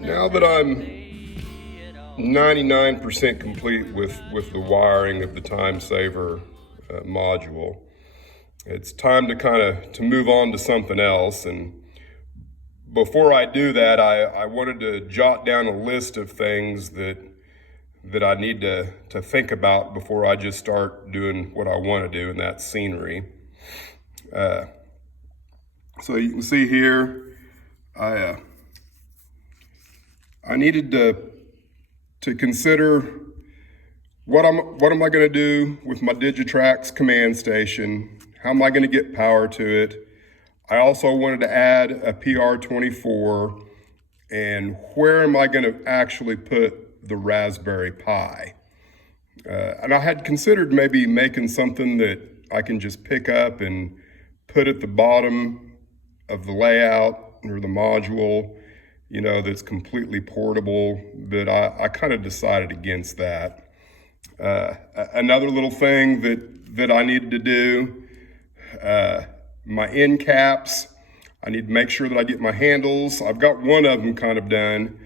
Now that I'm 99% complete with the wiring of the time saver module, it's time to to move on to something else. And before I do that, I wanted to jot down a list of things that I need to think about before I just start doing what I want to do, and that's scenery. So you can see here, I needed to consider what am I going to do with my Digitrax command station? How am I going to get power to it? I also wanted to add a PR24, and where am I going to actually put the Raspberry Pi? And I had considered maybe making something that I can just pick up and put at the bottom of the layout or the module, you know, that's completely portable, but I kind of decided against that. Another little thing that I needed to do, my end caps, I need to make sure that I get my handles. I've got one of them kind of done,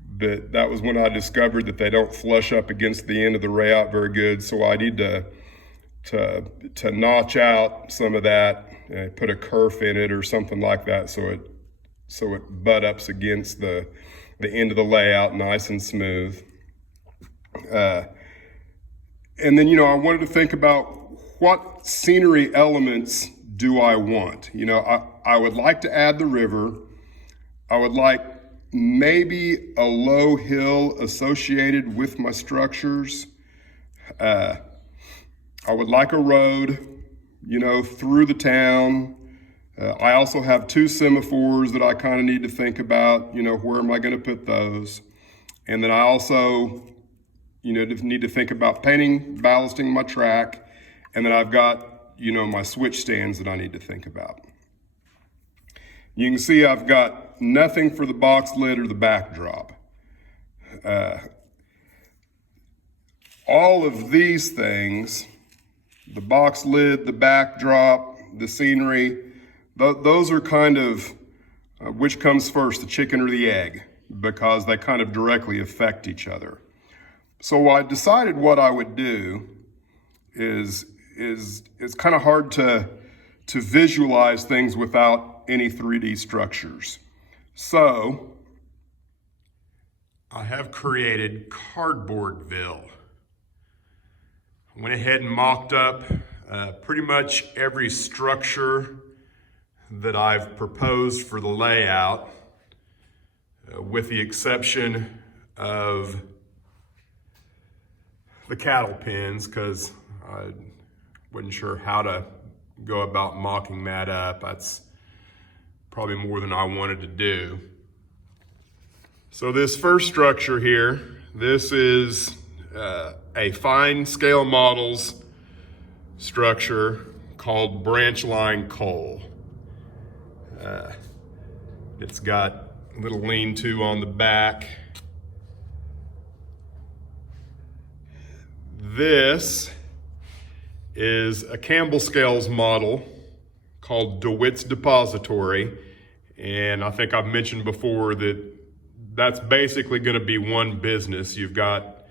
but that was when I discovered that they don't flush up against the end of the rayout very good. So I need to notch out some of that, put a kerf in it or something like that, so it butt ups against the end of the layout nice and smooth. And then, you know, I wanted to think about what scenery elements do I want? You know, I would like to add the river. I would like maybe a low hill associated with my structures. I would like a road, you know, through the town. I also have 2 semaphores that I kind of need to think about, you know, where am I going to put those? And then I also, you know, need to think about painting, ballasting my track. And then I've got, you know, my switch stands that I need to think about. You can see I've got nothing for the box lid or the backdrop. All of these things, the box lid, the backdrop, the scenery, those are kind of which comes first, the chicken or the egg, because they kind of directly affect each other. So I decided what I would do is it's kind of hard to visualize things without any 3D structures. So I have created Cardboardville. I went ahead and mocked up pretty much every structure that I've proposed for the layout, with the exception of the cattle pens, because I wasn't sure how to go about mocking that up. That's probably more than I wanted to do. So this first structure here, this is a fine scale models structure called branch line coal. It's got a little lean-to on the back. This is a Campbell Scales model called DeWitt's Depository. And I think I've mentioned before that that's basically going to be one business. You've got,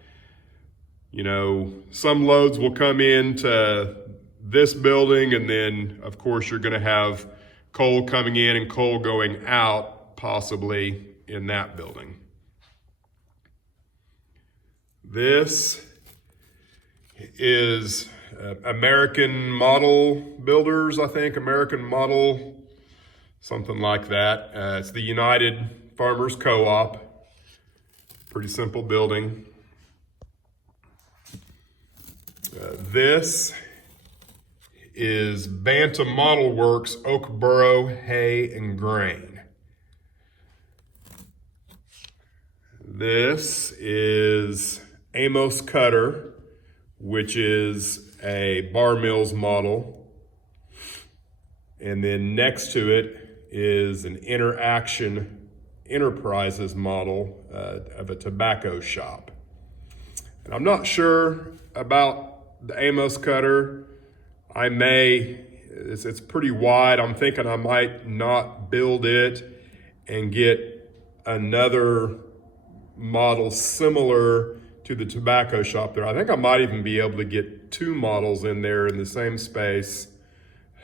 you know, some loads will come into this building, and then of course you're going to have coal coming in and coal going out, possibly in that building. This is American Model Builders, I think, American Model, something like that. It's the United Farmers Co-op. Pretty simple building. This is Bantam Model Works, Oakboro, Hay and Grain. This is Amos Cutter, which is a Bar Mills model. And then next to it is an Interaction Enterprises model of a tobacco shop. And I'm not sure about the Amos Cutter. It's pretty wide. I'm thinking I might not build it and get another model similar to the tobacco shop there. I think I might even be able to get 2 models in there in the same space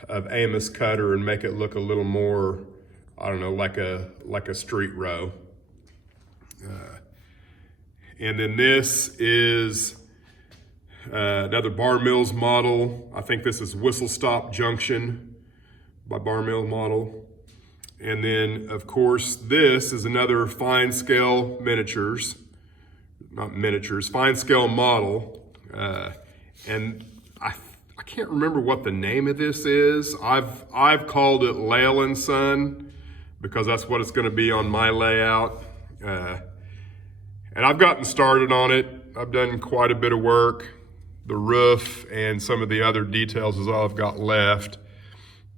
of Amos Cutter and make it look a little more, I don't know, like a street row. And then this is another Bar Mills model. I think this is Whistle Stop Junction by Bar Mills model. And then, of course, this is another fine scale miniatures, not miniatures, fine scale model. And I can't remember what the name of this is. I've called it Lael and Son because that's what it's going to be on my layout. And I've gotten started on it. I've done quite a bit of work. The roof and some of the other details is all I've got left.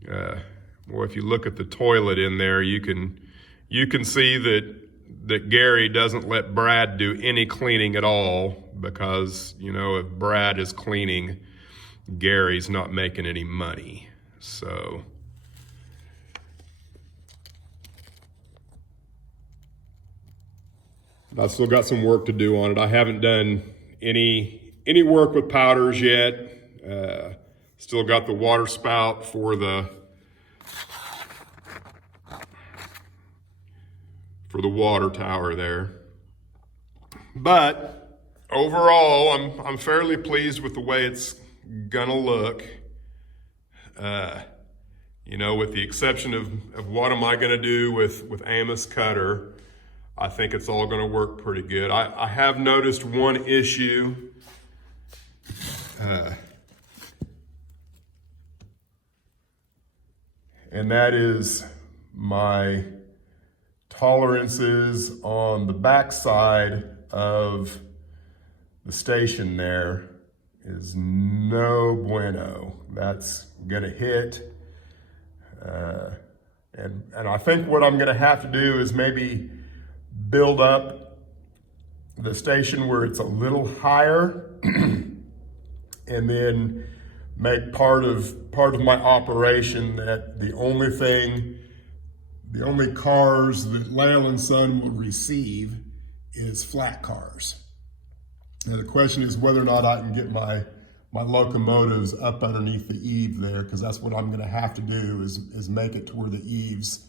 Well, if you look at the toilet in there, you can see that Gary doesn't let Brad do any cleaning at all because, you know, if Brad is cleaning, Gary's not making any money. So I've still got some work to do on it. I haven't done any work with powders yet. Still got the water spout for the water tower there. But overall, I'm fairly pleased with the way it's gonna look. You know, with the exception of what am I gonna do with Amos Cutter, I think it's all gonna work pretty good. I have noticed one issue. And that is my tolerances on the back side of the station there is no bueno. That's gonna hit. And I think what I'm gonna have to do is maybe build up the station where it's a little higher and then make part of my operation that the only cars that Lael and Son will receive is flat cars. Now the question is whether or not I can get my locomotives up underneath the eave there, because that's what I'm gonna have to do is make it to where the eaves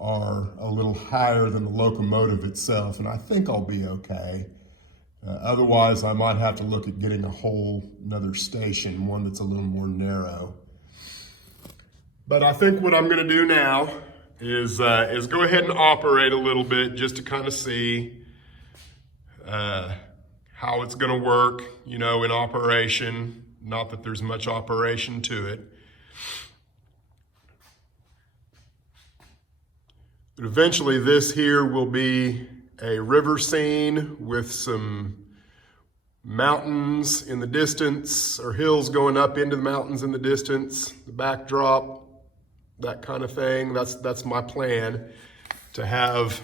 are a little higher than the locomotive itself, and I think I'll be okay. Otherwise, I might have to look at getting another station, one that's a little more narrow. But I think what I'm gonna do now is go ahead and operate a little bit just to kind of see how it's gonna work, you know, in operation. Not that there's much operation to it. But eventually this here will be a river scene with some mountains in the distance or hills going up into the mountains in the distance, the backdrop, that kind of thing. That's my plan, to have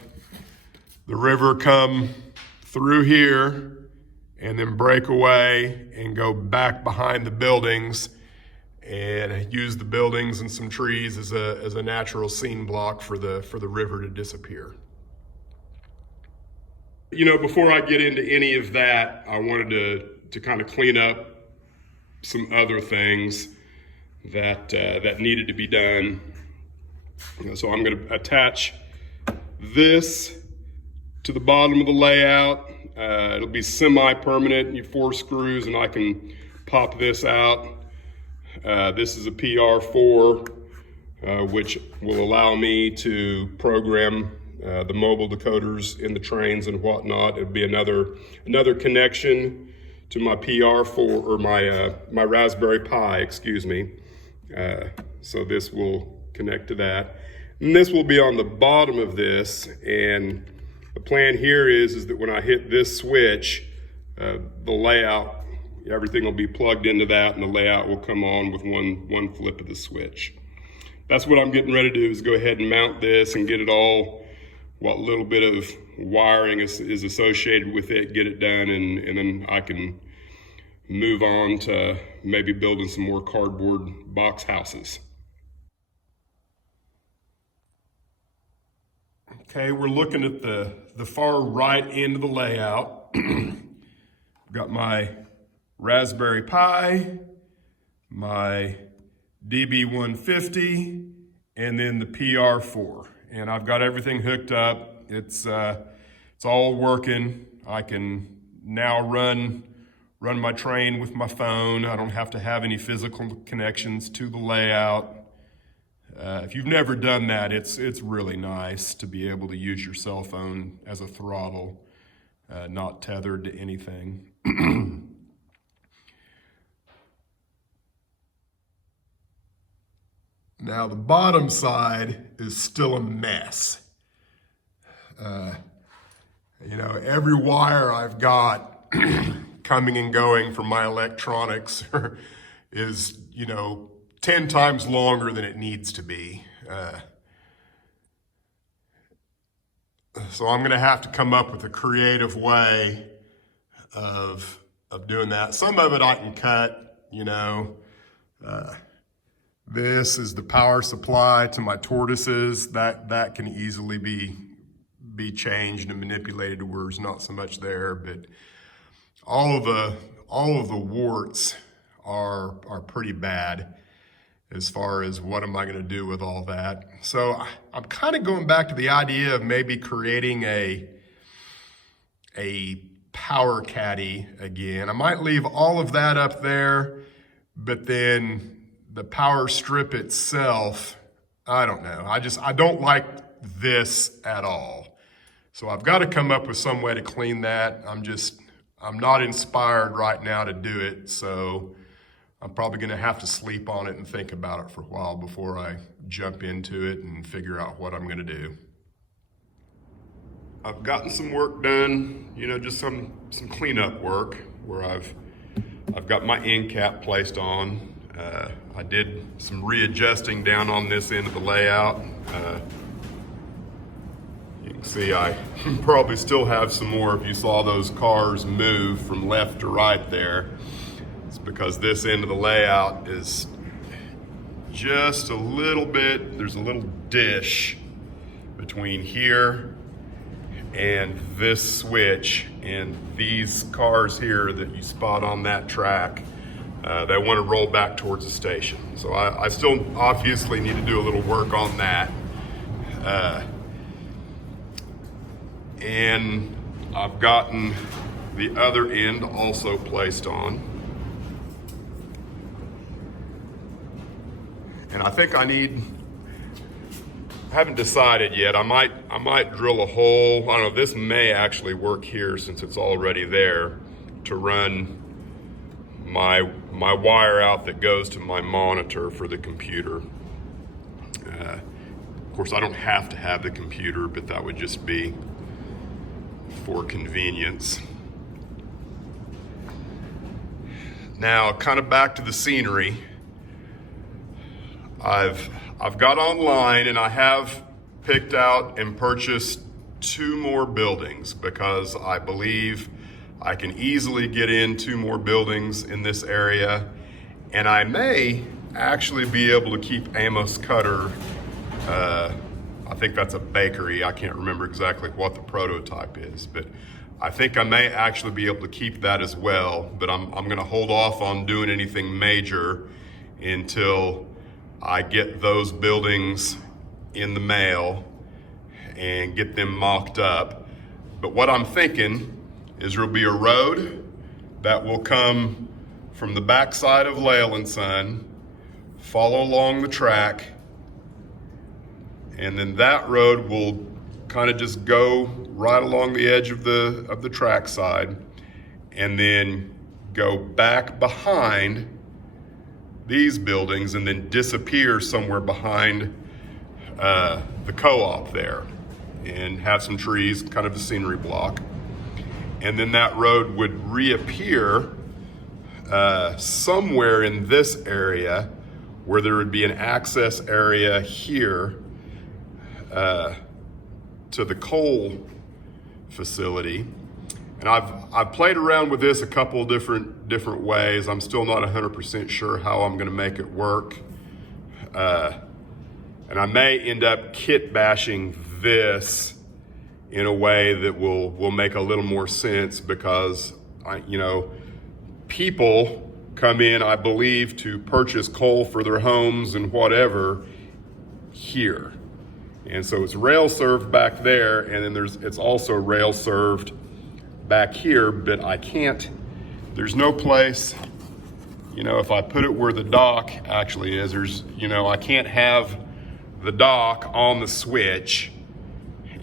the river come through here and then break away and go back behind the buildings and use the buildings and some trees as a natural scene block for the river to disappear. You know, before I get into any of that, I wanted to kind of clean up some other things that needed to be done. So I'm going to attach this to the bottom of the layout. It'll be semi-permanent. You 4 screws and I can pop this out. This is a PR4, which will allow me to program the mobile decoders in the trains and whatnot. It'll be another connection to my PR4 or my Raspberry Pi, excuse me. So this will connect to that. And this will be on the bottom of this. And the plan here is that when I hit this switch, the layout, everything will be plugged into that and the layout will come on with one flip of the switch. That's what I'm getting ready to do, is go ahead and mount this and get it all, what little bit of wiring is associated with it, get it done, and then I can move on to maybe building some more cardboard box houses. Okay, we're looking at the far right end of the layout. I've got my Raspberry Pi, my DB150, and then the PR4. And I've got everything hooked up. It's all working. I can now run my train with my phone. I don't have to have any physical connections to the layout. If you've never done that, it's really nice to be able to use your cell phone as a throttle, not tethered to anything. Now the bottom side is still a mess. Every wire I've got coming and going from my electronics is, 10 times longer than it needs to be. So I'm gonna have to come up with a creative way of doing that. Some of it I can cut, this is the power supply to my tortoises. That can easily be changed and manipulated to where there's not so much there, but all of the warts are pretty bad as far as what am I going to do with all that. So I'm kind of going back to the idea of maybe creating a power caddy again. I might leave all of that up there, but then the power strip itself, I don't know. I don't like this at all. So I've got to come up with some way to clean that. I'm not inspired right now to do it, so I'm probably gonna have to sleep on it and think about it for a while before I jump into it and figure out what I'm gonna do. I've gotten some work done, just some cleanup work where I've got my end cap placed on. I did some readjusting down on this end of the layout. You can see I probably still have some more if you saw those cars move from left to right there. It's because this end of the layout is just a little bit, there's a little dish between here and this switch, and these cars here that you spot on that track, they want to roll back towards the station. So I still obviously need to do a little work on that. And I've gotten the other end also placed on. And I think I haven't decided yet. I might drill a hole. I don't know, this may actually work here since it's already there to run my wire out that goes to my monitor for the computer. Of course, I don't have to have the computer, but that would just be for convenience. Now, kind of back to the scenery. I've got online and I have picked out and purchased 2 more buildings because I believe I can easily get in 2 more buildings in this area, and I may actually be able to keep Amos Cutter. I think that's a bakery. I can't remember exactly what the prototype is, but I think I may actually be able to keep that as well, but I'm gonna hold off on doing anything major until I get those buildings in the mail and get them mocked up. But what I'm thinking is there'll be a road that will come from the backside of Lale & Son, follow along the track, and then that road will kind of just go right along the edge of the track side and then go back behind these buildings and then disappear somewhere behind the co-op there and have some trees, kind of a scenery block. And then that road would reappear somewhere in this area where there would be an access area here to the coal facility. And I've played around with this a couple of different ways. I'm still not 100% sure how I'm gonna make it work. And I may end up kit bashing this in a way that will make a little more sense, because people come in, I believe, to purchase coal for their homes and whatever here. And so it's rail served back there, and then it's also rail served back here, but there's no place, if I put it where the dock actually is, I can't have the dock on the switch.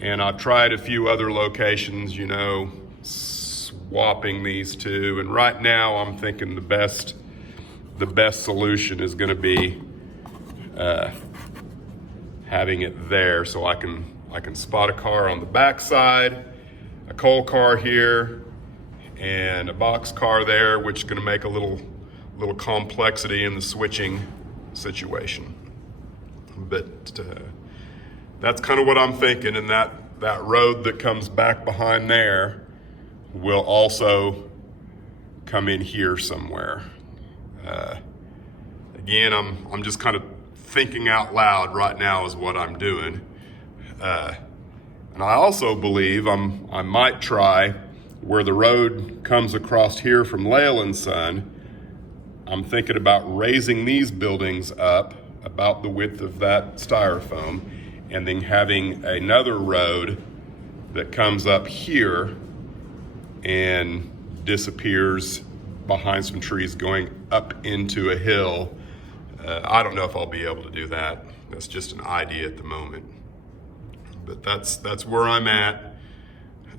And I've tried a few other locations, swapping these two. And right now I'm thinking the best solution is gonna be having it there, so I can spot a car on the backside, a coal car here, and a box car there, which is gonna make a little complexity in the switching situation. But that's kind of what I'm thinking, and that road that comes back behind there will also come in here somewhere. Again, I'm just kind of thinking out loud right now is what I'm doing. And I also believe I might try where the road comes across here from Leyland Son. I'm thinking about raising these buildings up about the width of that styrofoam, and then having another road that comes up here and disappears behind some trees going up into a hill. I don't know if I'll be able to do that. That's just an idea at the moment. But that's where I'm at.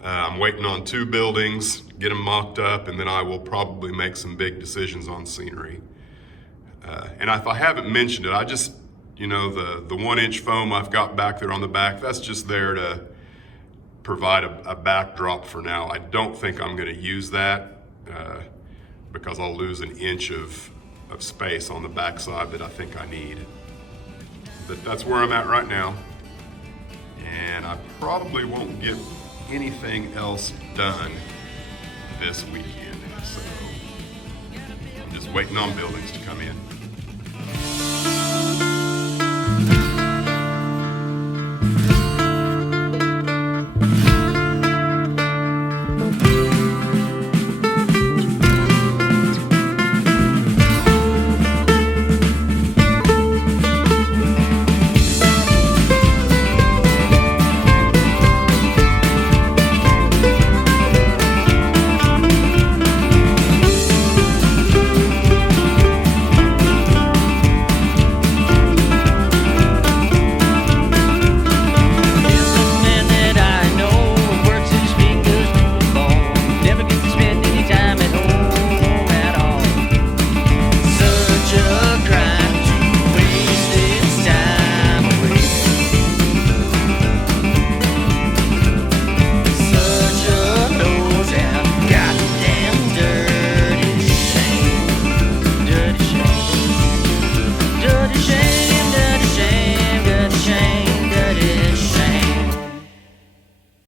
I'm waiting on 2 buildings, get them mocked up, and then I will probably make some big decisions on scenery. And if I haven't mentioned it, I just, the 1-inch foam I've got back there on the back, that's just there to provide a backdrop for now. I don't think I'm gonna use that because I'll lose an inch of space on the backside that I think I need. But that's where I'm at right now. And I probably won't get anything else done this weekend. So I'm just waiting on buildings to come in.